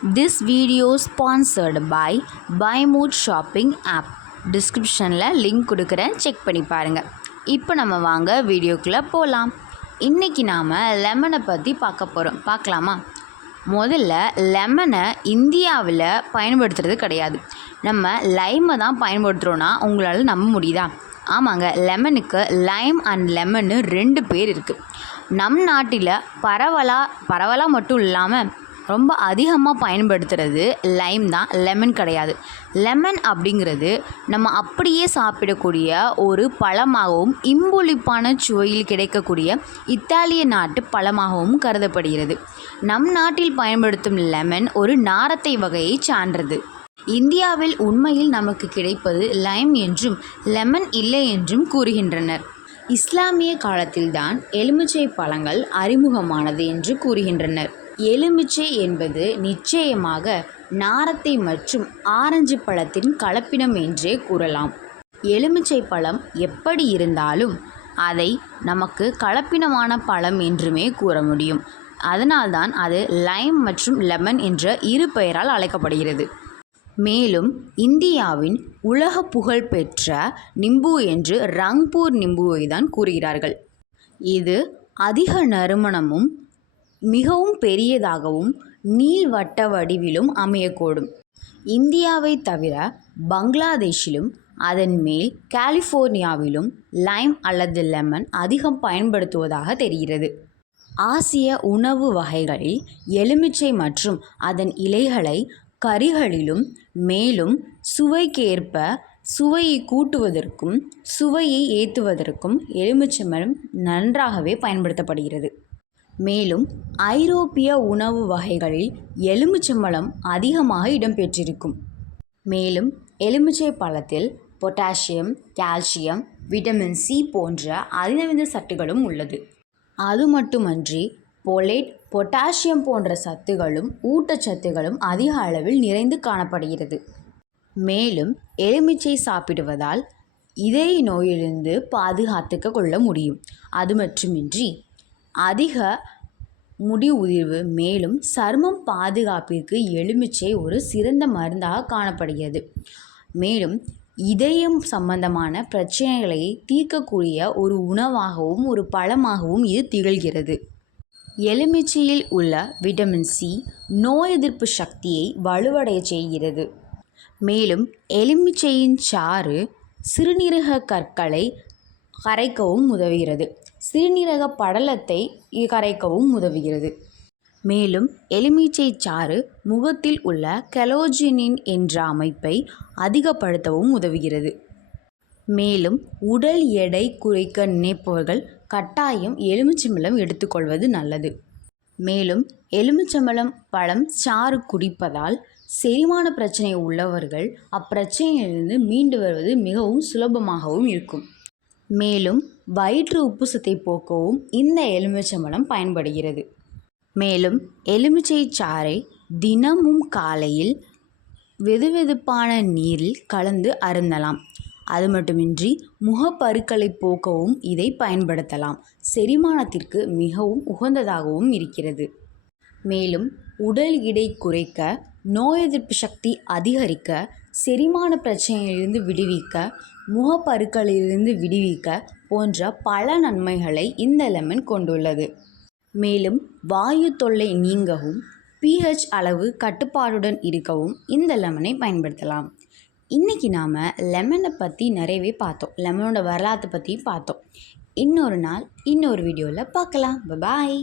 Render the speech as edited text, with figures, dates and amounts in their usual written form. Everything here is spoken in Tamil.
This video sponsored by BuyMood shopping app. டிஸ்கிரிப்ஷனில் லிங்க் கொடுக்குறேன், செக் பண்ணி பாருங்கள். இப்போ நம்ம வாங்க வீடியோக்குள்ளே போகலாம். இன்றைக்கி நாம் லெமனை பற்றி பார்க்கலாமா? முதல்ல லெமனை இந்தியாவில் பயன்படுத்துறது கிடையாது. நம்ம லைமை தான் பயன்படுத்துகிறோன்னா உங்களால் நம்ப முடியுதா? ஆமாங்க, லெமனுக்கு லைம் அண்ட் லெமன்னு 2 பேர் இருக்குது. நம் நாட்டில் பரவலாக மட்டும் இல்லாமல் ரொம்ப அதிகமாக பயன்படுத்துகிறது லைம் தான், லெமன் கிடையாது. லெமன் அப்படிங்கிறது நம்ம அப்படியே சாப்பிடக்கூடிய ஒரு பழமாகவும் இம்புளிப்பான சுவையில் கிடைக்கக்கூடிய இத்தாலிய நாட்டு பழமாகவும் கருதப்படுகிறது. நம் நாட்டில் பயன்படுத்தும் லெமன் ஒரு நாரத்தை வகையை சார்ந்தது. இந்தியாவில் உண்மையில் நமக்கு கிடைப்பது லைம் என்றும் லெமன் இல்லை என்றும் கூறுகின்றனர். இஸ்லாமிய காலத்தில்தான் எலுமிச்சை பழங்கள் அறிமுகமானது என்று கூறுகின்றனர். எலுமிச்சை என்பது நிச்சயமாக நாரத்தை மற்றும் ஆரஞ்சு பழத்தின் கலப்பினம் என்றே கூறலாம். எலுமிச்சை பழம் எப்படி இருந்தாலும் அதை நமக்கு கலப்பினமான பழம் என்றுமே கூற முடியும். அதனால்தான் அது லைம் மற்றும் லெமன் என்ற 2 பெயரால் அழைக்கப்படுகிறது. மேலும் இந்தியாவின் உலக புகழ் பெற்ற நிம்பு என்று ரங்பூர் நிம்புவை தான் கூறுகிறார்கள். இது அதிக நறுமணமும் மிகவும் பெரியதாகவும் நீள்வட்ட வடிவிலும் அமையக்கூடும். இந்தியாவை தவிர பங்களாதேஷிலும் அதன் மேல் கலிஃபோர்னியாவிலும் லைம் அல்லது லெமன் அதிகம் பயன்படுத்துவதாக தெரிகிறது. ஆசிய உணவு வகைகளில் எலுமிச்சை மற்றும் அதன் இலைகளை கறிகளிலும் மேலும் சுவைக்கேற்ப சுவையை கூட்டுவதற்கும் சுவையை ஏற்றுவதற்கும் எலுமிச்சம்பழம் நன்றாகவே பயன்படுத்தப்படுகிறது. மேலும் ஐரோப்பிய உணவு வகைகளில் எலுமிச்சம்பழம் அதிகமாக இடம்பெற்றிருக்கும். மேலும் எலுமிச்சை பழத்தில் பொட்டாசியம், கால்சியம், விட்டமின் சி போன்ற அதிநவீன சத்துக்களும் உள்ளது. அது மட்டுமன்றி போலேட், பொட்டாசியம் போன்ற சத்துகளும் ஊட்டச்சத்துகளும் அதிக அளவில் நிறைந்து காணப்படுகிறது. மேலும் எலுமிச்சை சாப்பிடுவதால் இதய நோயிலிருந்து பாதுகாத்துக்க கொள்ள முடியும். அது மட்டுமின்றி அதிக முடி உதிர்வு மேலும் சருமம் பாதுகாப்பிற்கு எலுமிச்சை ஒரு சிறந்த மருந்தாக காணப்படுகிறது. மேலும் இதயம் சம்பந்தமான பிரச்சனைகளை தீர்க்கக்கூடிய ஒரு உணவாகவும் ஒரு பழமாகவும் இது திகழ்கிறது. எலுமிச்சையில் உள்ள விட்டமின் சி நோய் எதிர்ப்பு சக்தியை வலுவடைய செய்கிறது. மேலும் எலுமிச்சையின் சாறு சிறுநீரக கற்களை கரைக்கவும் உதவுகிறது. சிறுநீரக படலத்தை கரைக்கவும் உதவுகிறது. மேலும் எலுமிச்சை சாறு முகத்தில் உள்ள கொலாஜனின் என்ற அமைப்பை அதிகப்படுத்தவும் உதவுகிறது. மேலும் உடல் எடை குறைக்க நினைப்பவர்கள் கட்டாயம் எலுமிச்சம்பழம் எடுத்துக்கொள்வது நல்லது. மேலும் எலுமிச்சம்பழம் பழம் சாறு குடிப்பதால் செரிமான பிரச்சனை உள்ளவர்கள் அப்பிரச்சனையிலிருந்து மீண்டு வருவது மிகவும் சுலபமாகவும் இருக்கும். மேலும் வயிற்று உப்புசத்தை போக்கவும் இந்த எலுமிச்சம்பழம் பயன்படுகிறது. மேலும் எலுமிச்சை சாறை தினமும் காலையில் வெதுவெதுப்பான நீரில் கலந்து அருந்தலாம். அது மட்டுமின்றி முகப்பருக்களை போக்கவும் இதை பயன்படுத்தலாம். செரிமானத்திற்கு மிகவும் உகந்ததாகவும் இருக்கிறது. மேலும் உடல் எடை குறைக்க, நோய் எதிர்ப்பு சக்தி அதிகரிக்க, செரிமான பிரச்சனையிலிருந்து விடுவிக்க, முகப்பருக்களிலிருந்து விடுவிக்க போன்ற பல நன்மைகளை இந்த லெமன் கொண்டுள்ளது. மேலும் வாயு தொல்லை நீங்கவும் pH அளவு கட்டுப்பாடுடன் இருக்கவும் இந்த லெமனை பயன்படுத்தலாம். இன்றைக்கி நாம் லெமனை பற்றி நிறையவே பார்த்தோம். லெமனோட வரலாற்றை பற்றி பார்த்தோம். இன்னொரு நாள் இன்னொரு வீடியோவில் பார்க்கலாம். பாய்.